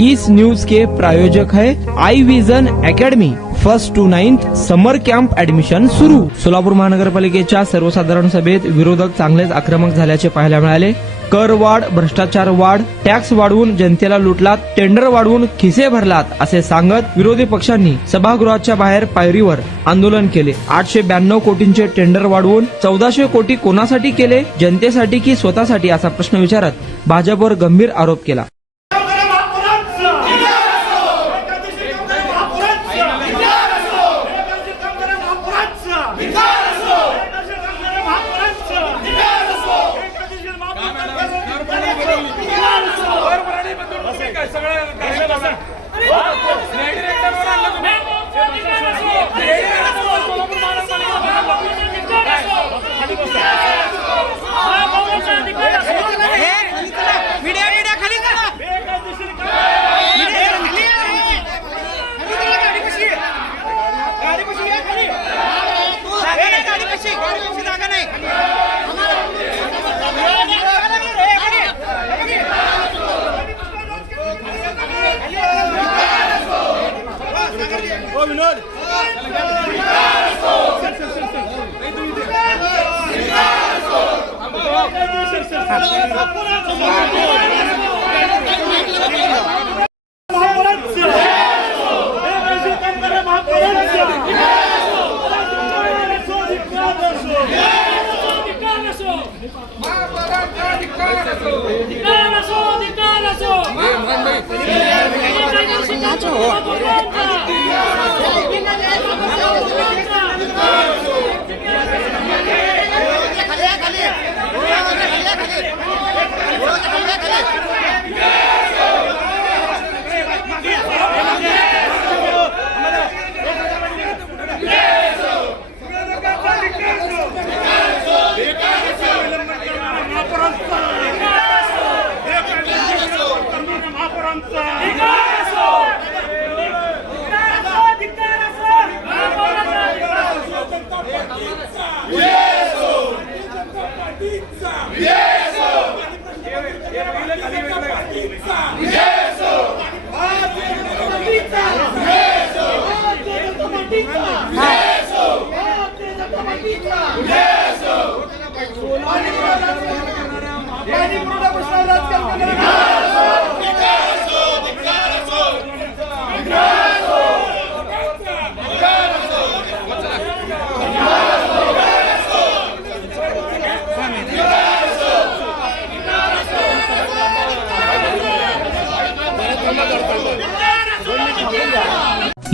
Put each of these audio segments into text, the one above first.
इस news के प्रायोजक है eye vision academy. 1st to 9th summer camp admission सुरू। सोलापूर महानगरपालिकेच्या सर्वसाधारण सभेत विरोधक चांगलेच आक्रमक झाल्याचे पाहायला मिळाले। कर वाढ, भ्रष्टाचार वाढ, टॅक्स वाढवून जनतेला लुटलात, टेंडर वाढवून खिसे भरलात असे सांगत विरोधी पक्षांनी सभागृहाच्या बाहेर पायरीवर आंदोलन केले। 892 कोटींचे टेंडर वाढवून 1400 कोटी कोणासाठी केले, जनतेसाठी की स्वतःसाठी असा प्रश्न विचारत भाजपवर गंभीर आरोप केला।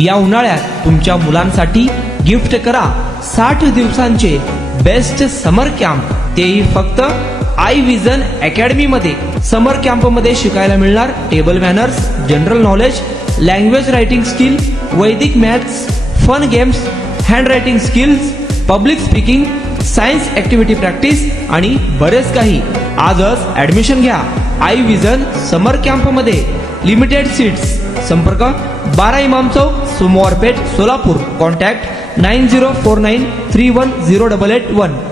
या उन्हाळ्यात तुमच्या मुलांसाठी गिफ्ट करा 60 दिवसांचे बेस्ट समर कॅम्प, तेही फक्त आई विजन अकॅडमी मध्ये। समर कॅम्प मध्ये शिकायला मिळणार table manners, general knowledge, language writing skill, वैदिक maths, fun games, hand writing skills, public speaking, science activity practice आणि बरेच काही। आजच ऍडमिशन घ्या आई विजन समर कॅम्प मध्ये। Limited seats. संपर्क 12 इमाम चौक, सोमवारपेठ, सोलापूर। कॉन्टॅक्ट 9049310881।